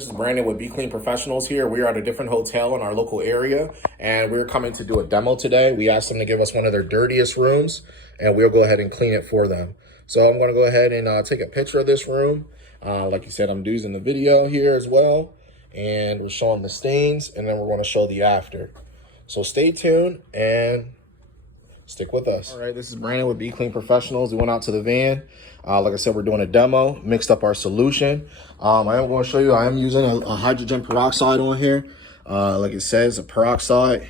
This is Brandon with Be Clean Professionals here. We are at a different hotel in our local area, and we're coming to do a demo today. We asked them to give us one of their dirtiest rooms, and we'll go ahead and clean it for them. So I'm going to go ahead and take a picture of this room. Like you said, I'm using the video here as well, and we're showing the stains, and then we're going to show the after. So stay tuned and stick with us. All right, this is Brandon with Be Clean Professionals. We went out to the van. Like I said, we're doing a demo, mixed up our solution. I am going to show you, I am using a hydrogen peroxide on here. Like it says, a peroxide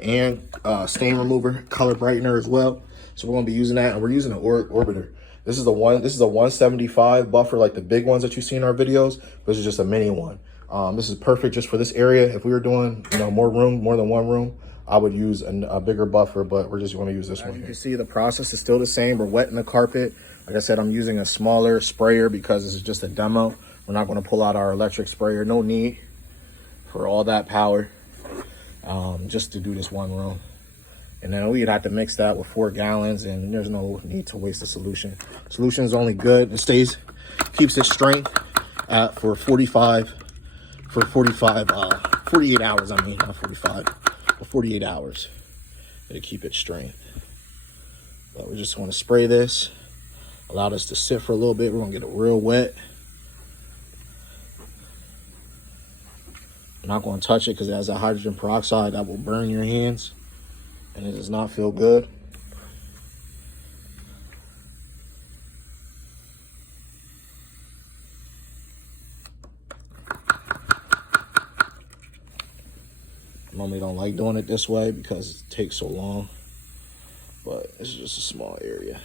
and stain remover, color brightener as well. So we're going to be using that, and we're using an orbiter. This is a 175 buffer, like the big ones that you see in our videos. This is just a mini one. This is perfect just for this area. If we were doing, more than one room, I would use a bigger buffer, but we're just going to use this one. As you can see, the process is still the same. We're wetting the carpet. Like I said, I'm using a smaller sprayer because this is just a demo. We're not going to pull out our electric sprayer. No need for all that power, just to do this one room. And then we'd have to mix that with 4 gallons, and there's no need to waste the solution. Solution is only good. It keeps its strength for 48 hours. I mean, not 45. 48 hours to keep its strength. But we just want to spray this, allow this to sit for a little bit. We're gonna get it real wet. I'm not going to touch it because it has a hydrogen peroxide that will burn your hands, and it does not feel good. Normally don't like doing it this way because it takes so long, but it's just a small area.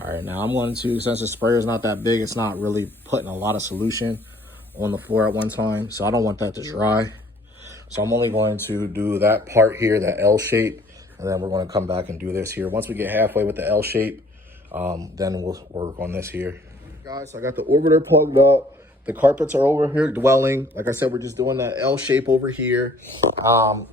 All right, now I'm going to, since the sprayer is not that big, it's not really putting a lot of solution on the floor at one time, so I don't want that to dry. So I'm only going to do that part here, that L shape, and then we're going to come back and do this here. Once we get halfway with the L shape, then we'll work on this here. Guys, I got the orbiter plugged up. The carpets are over here dwelling. Like I said, we're just doing that L shape over here.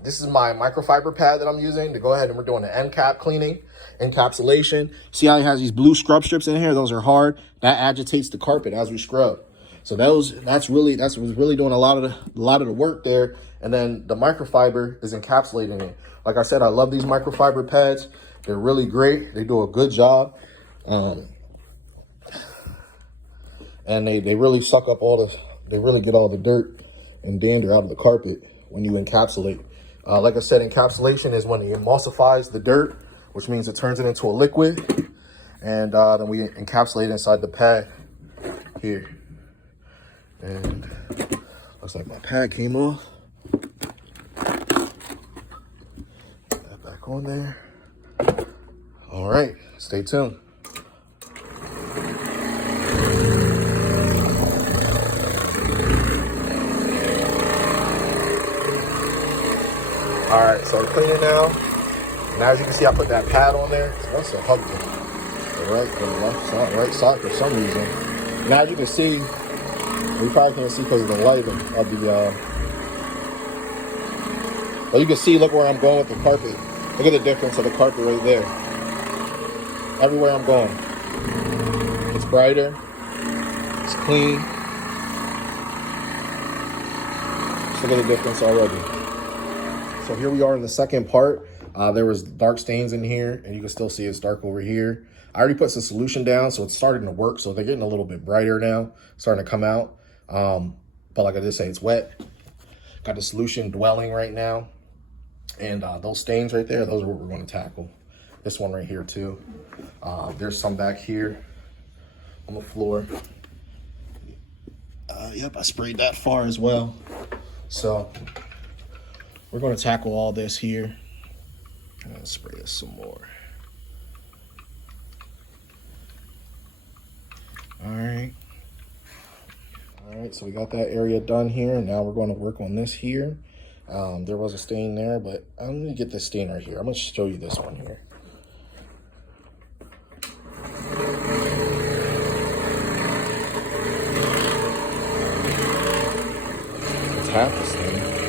This is my microfiber pad that I'm using to go ahead, and we're doing the end cap cleaning, encapsulation. See how it has these blue scrub strips in here? Those are hard. That agitates the carpet as we scrub. So that's what's really doing a lot of the work there. And then the microfiber is encapsulating it. Like I said, I love these microfiber pads. They're really great. They do a good job. And they really suck up they really get all the dirt and dander out of the carpet when you encapsulate. Like I said, encapsulation is when it emulsifies the dirt, which means it turns it into a liquid. And then we encapsulate inside the pad here. And looks like my pad came off. Put that back on there. All right, stay tuned. All right, so we're cleaning now. And as you can see, I put that pad on there. So that's a hug the right sock for some reason. And as you can see, we probably can't see because of the lighting of the, but you can see, look where I'm going with the carpet. Look at the difference of the carpet right there. Everywhere I'm going, it's brighter, it's clean. Just look at the difference already. So here we are in the second part. There was dark stains in here, and you can still see it's dark over here. I already put some solution down, so it's starting to work. So they're getting a little bit brighter now, starting to come out. But like I just say, it's wet. Got the solution dwelling right now. And those stains right there, those are what we're going to tackle. This one right here too. There's some back here on the floor. Yep, I sprayed that far as well. So we're going to tackle all this here. I'm going to spray this some more. All right. All right, so we got that area done here. Now we're going to work on this here. There was a stain there, but I'm gonna get this stain right here. I'm gonna show you this one here. It's half the stain.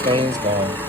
Stain's gone.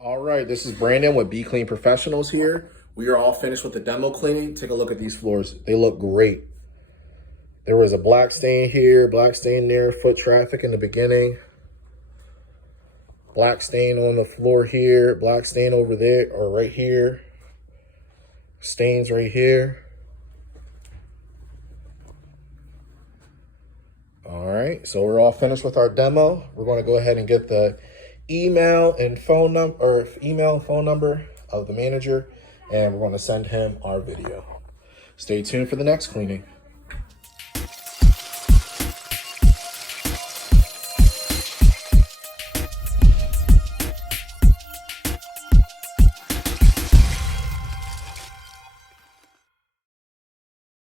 All right, this is Brandon with Be Clean Professionals here. We are all finished with the demo cleaning. Take a look at these floors. They look great. There was a black stain here, black stain there, foot traffic in the beginning. Black stain on the floor here, black stain over there, or right here. Stains right here. All right, so we're all finished with our demo. We're going to go ahead and get the email and phone number of the manager, and we're going to send him our video. Stay tuned for the next cleaning.